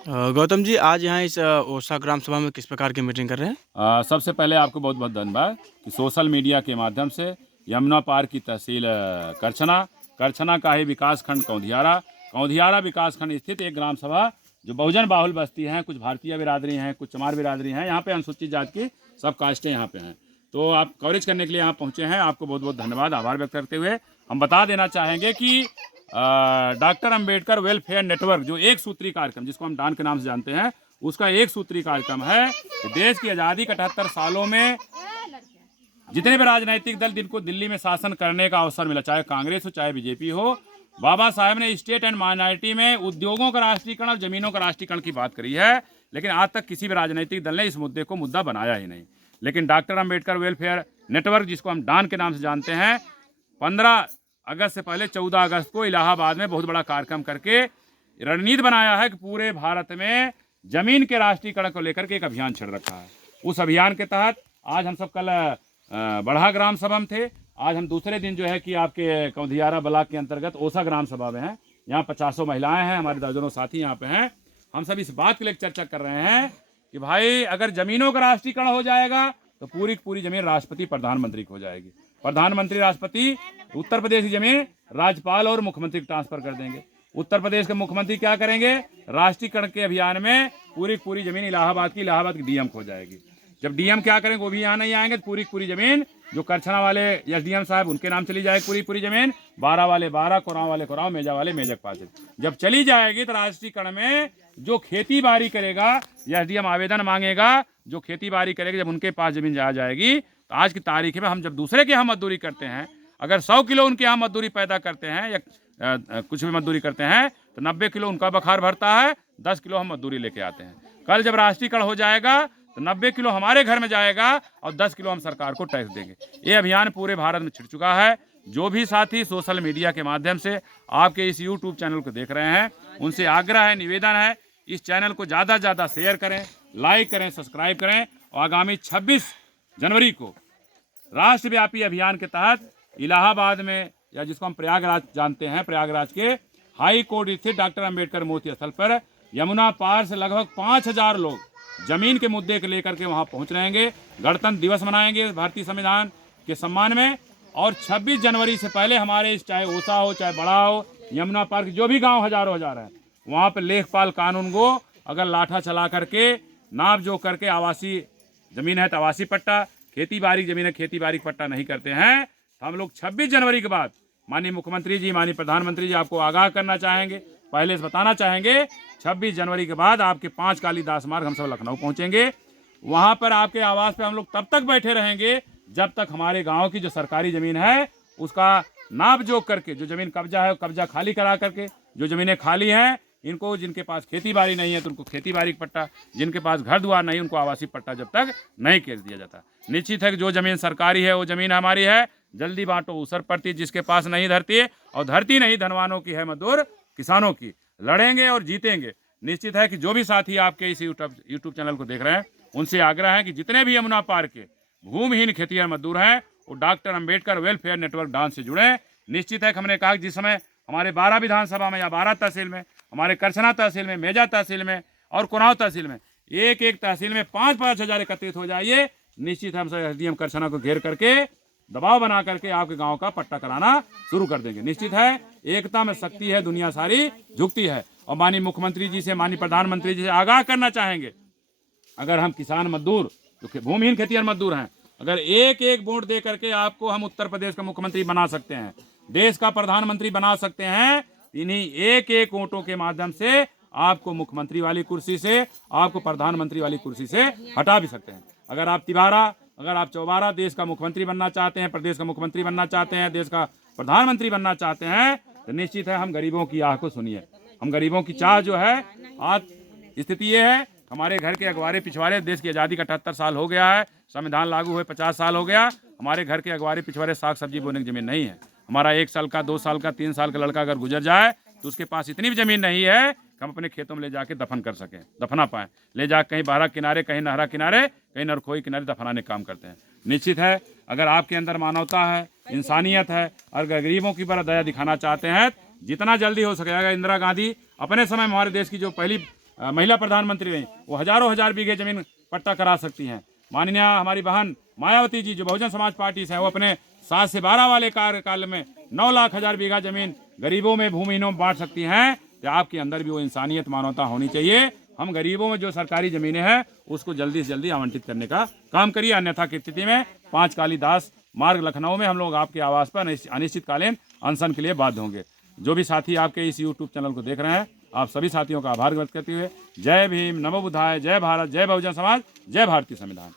गौतम जी, आज यहाँ इस ओरछा ग्राम सभा में किस प्रकार की मीटिंग कर रहे हैं? सबसे पहले आपको बहुत बहुत धन्यवाद कि सोशल मीडिया के माध्यम से यमुना पार की तहसील करछना, करछना का ही विकास खंड कौंधियारा, कौंधियारा विकास खंड स्थित एक ग्राम सभा जो बहुजन बाहुल बस्ती हैं, कुछ भारतीय बिरादरी हैं, कुछ चमार बिरादरी हैं, यहाँ पे अनुसूचित जाति की सब कास्टें यहाँ पे हैं। तो आप कवरेज करने के लिए यहाँ पहुँचे हैं, आपको बहुत बहुत धन्यवाद, आभार व्यक्त करते हुए हम बता देना चाहेंगे कि डॉक्टर अंबेडकर वेलफेयर नेटवर्क जो एक सूत्री कार्यक्रम जिसको हम डान के नाम से जानते हैं, उसका एक सूत्री कार्यक्रम है कि देश की आज़ादी के 78 सालों में जितने भी राजनीतिक दल जिनको दिल्ली में शासन करने का अवसर मिला, चाहे कांग्रेस हो चाहे बीजेपी हो, बाबा साहेब ने स्टेट एंड माइनॉरिटी में उद्योगों का राष्ट्रीयकरण और जमीनों का राष्ट्रीयकरण की बात करी है, लेकिन आज तक किसी भी राजनीतिक दल ने इस मुद्दे को मुद्दा बनाया ही नहीं। लेकिन डॉक्टर अंबेडकर वेलफेयर नेटवर्क जिसको हम डान के नाम से जानते हैं, 15 अगस्त से पहले 14 अगस्त को इलाहाबाद में बहुत बड़ा कार्यक्रम करके रणनीति बनाया है कि पूरे भारत में जमीन के राष्ट्रीयकरण को लेकर के एक अभियान छेड़ रखा है। उस अभियान के तहत आज हम सब कल बढ़ा ग्राम सभा में थे, आज हम दूसरे दिन जो है कि आपके कौंधियारा ब्लॉक के अंतर्गत ओरछा ग्राम सभा में हैं। यहाँ 50 महिलाएं हैं, हमारे दर्जनों साथी यहाँ पे हैं। हम सब इस बात के लिए चर्चा कर रहे हैं कि भाई अगर जमीनों का राष्ट्रीयकरण हो जाएगा तो पूरी की पूरी जमीन राष्ट्रपति प्रधानमंत्री की हो जाएगी, प्रधानमंत्री राष्ट्रपति, उत्तर प्रदेश की जमीन राज्यपाल और मुख्यमंत्री को ट्रांसफर कर देंगे। उत्तर प्रदेश के मुख्यमंत्री क्या करेंगे, राष्ट्रीयकरण के अभियान में पूरी पूरी जमीन इलाहाबाद की डीएम को हो जाएगी। जब डीएम क्या करेंगे, वो भी यहाँ नहीं आएंगे, तो पूरी जमीन जो करछना वाले एसडीएम साहब उनके नाम चली जाएगी, पूरी जमीन, 12 वाले 12, कोराव वाले कोराव, मेजा वाले मेजक पासे। जब चली जाएगी तो राष्ट्रीयकरण में जो खेती बाड़ी करेगा, एसडीएम आवेदन मांगेगा, जो खेती बाड़ी करेगा, जब उनके पास जमीन आ जाएगी तो आज की तारीख में हम जब दूसरे के यहाँ मजदूरी करते हैं, अगर 100 किलो उनके यहाँ मजदूरी पैदा करते हैं या कुछ भी मजदूरी करते हैं तो 90 किलो उनका बखार भरता है, 10 किलो हम मजदूरी लेके आते हैं। कल जब राष्ट्रीयकरण हो जाएगा तो 90 किलो हमारे घर में जाएगा और 10 किलो हम सरकार को टैक्स देंगे। ये अभियान पूरे भारत में छिड़ चुका है। जो भी साथी सोशल मीडिया के माध्यम से आपके इस यूट्यूब चैनल को देख रहे हैं, उनसे आग्रह है, निवेदन है, इस चैनल को ज़्यादा से ज़्यादा शेयर करें, लाइक करें, सब्सक्राइब करें और आगामी 26 जनवरी को राष्ट्रव्यापी अभियान के तहत इलाहाबाद में, या जिसको हम प्रयागराज जानते हैं, प्रयागराज के हाई कोर्ट स्थित डॉक्टर अंबेडकर मूर्ति स्थल पर यमुना पार से लगभग 5000 लोग जमीन के मुद्दे को लेकर के वहां पहुंच रहेंगे। गणतंत्र दिवस मनाएंगे भारतीय संविधान के सम्मान में, और 26 जनवरी से पहले हमारे चाहे ओरछा हो चाहे बड़ा हो, यमुना पार के जो भी गांव हजारों हजार हैं, वहां पर लेखपाल कानून को अगर लाठा चला करके नाप जो करके आवासीय जमीन है तो आवासीय पट्टा, खेती बाड़ी जमीन है खेती बाड़ी पट्टा नहीं करते हैं, तो हम लोग 26 जनवरी के बाद माननीय मुख्यमंत्री जी, माननीय प्रधानमंत्री जी आपको आगाह करना चाहेंगे, पहले से बताना चाहेंगे, 26 जनवरी के बाद आपके 5 कालीदास मार्ग हम सब लखनऊ पहुंचेंगे। वहां पर आपके आवास पे हम लोग तब तक बैठे रहेंगे जब तक हमारे गांव की जो सरकारी जमीन है उसका नाप जोख करके, जो जमीन कब्जा है कब्जा खाली करा करके, जो जमीनें खाली हैं इनको, जिनके पास खेती बाड़ी नहीं है तो उनको खेती बाड़ी पट्टा, जिनके पास घर द्वार नहीं उनको आवासीय पट्टा जब तक नहीं कर दिया जाता। निश्चित है कि जो जमीन सरकारी है वो जमीन हमारी है, जल्दी बांटो उसर पड़ती, जिसके पास नहीं धरती है, और धरती नहीं धनवानों की है, मजदूर किसानों की। लड़ेंगे और जीतेंगे। निश्चित है कि जो भी साथी आपके इस यूट्यूब चैनल को देख रहे हैं, उनसे आग्रह है कि जितने भी यमुना पार के भूमिहीन खेतिहर मजदूर हैं वो doctor Ambedkar welfare network dance से जुड़े। निश्चित है कि हमने कहा कि जिस समय हमारे 12 विधानसभा में या 12 तहसील में, हमारे करछना तहसील में, मेजा तहसील में और कुनाव तहसील में, एक एक तहसील में 5-5 हजार एकत्रित हो जाइए, निश्चित हम सब एसडीएम करछना को घेर करके दबाव बना करके आपके गांव का पट्टा कराना शुरू कर देंगे। निश्चित है एकता में शक्ति है, दुनिया सारी झुकती है। और माननीय मुख्यमंत्री जी से, माननीय प्रधानमंत्री जी से आगाह करना चाहेंगे, अगर हम किसान मजदूर जो भूमिहीन खेतिहर मजदूर हैं, अगर एक एक वोट दे करके आपको हम उत्तर प्रदेश का मुख्यमंत्री बना सकते हैं, देश का प्रधानमंत्री बना सकते हैं, इन्हीं एक एक वोटों के माध्यम से आपको मुख्यमंत्री वाली कुर्सी से, आपको प्रधानमंत्री वाली कुर्सी से हटा भी सकते हैं। अगर आप तिवारा, अगर आप चौबारा देश का मुख्यमंत्री बनना चाहते हैं, प्रदेश का मुख्यमंत्री बनना चाहते हैं, देश का प्रधानमंत्री बनना चाहते हैं, तो निश्चित है हम गरीबों की आह को सुनिए। हम गरीबों की चाह जो है, आज स्थिति ये है, हमारे घर के अगवारे पिछवाड़े, देश की आज़ादी का 78 साल हो गया है, संविधान लागू हुए 50 साल हो गया, हमारे घर के अगवारे पिछवाड़े साग सब्जी बोने की जमीन नहीं है। हमारा 1 साल का, 2 साल का, 3 साल का लड़का अगर गुजर जाए तो उसके पास इतनी भी जमीन नहीं है कि हम अपने खेतों में ले जाके दफन कर सकें, दफना पाएँ। ले जा कहीं बारह किनारे, कहीं नहरा किनारे, कहीं नरखोई किनारे दफनाने काम करते हैं। निश्चित है अगर आपके अंदर मानवता है, इंसानियत है और गरीबों की पर दया दिखाना चाहते हैं, जितना जल्दी हो सकेगा। इंदिरा गांधी अपने समय में हमारे देश की जो पहली महिला प्रधानमंत्री रही, वो हजारों हजार बीघे जमीन पट्टा करा सकती हैं। माननीय हमारी बहन मायावती जी जो बहुजन समाज पार्टी से हैं, वो अपने 7 से 12 वाले कार्यकाल में 9 लाख हजार बीघा जमीन गरीबों में, भूमिहीनों में बांट सकती हैं। तो आपके अंदर भी वो इंसानियत, मानवता होनी चाहिए। हम गरीबों में जो सरकारी जमीनें हैं उसको जल्दी से जल्दी आवंटित करने का काम करिए, अन्यथा की स्थिति में 5 कालीदास मार्ग लखनऊ में हम लोग आपके आवास पर अनिश्चितकालीन अनशन के लिए बाध्य होंगे। जो भी साथी आपके इस यूट्यूब चैनल को देख रहे हैं, आप सभी साथियों का आभार व्यक्त करते हुए जय भीम, नमो बुद्धाय, जय भारत, जय बहुजन समाज, जय भारतीय संविधान।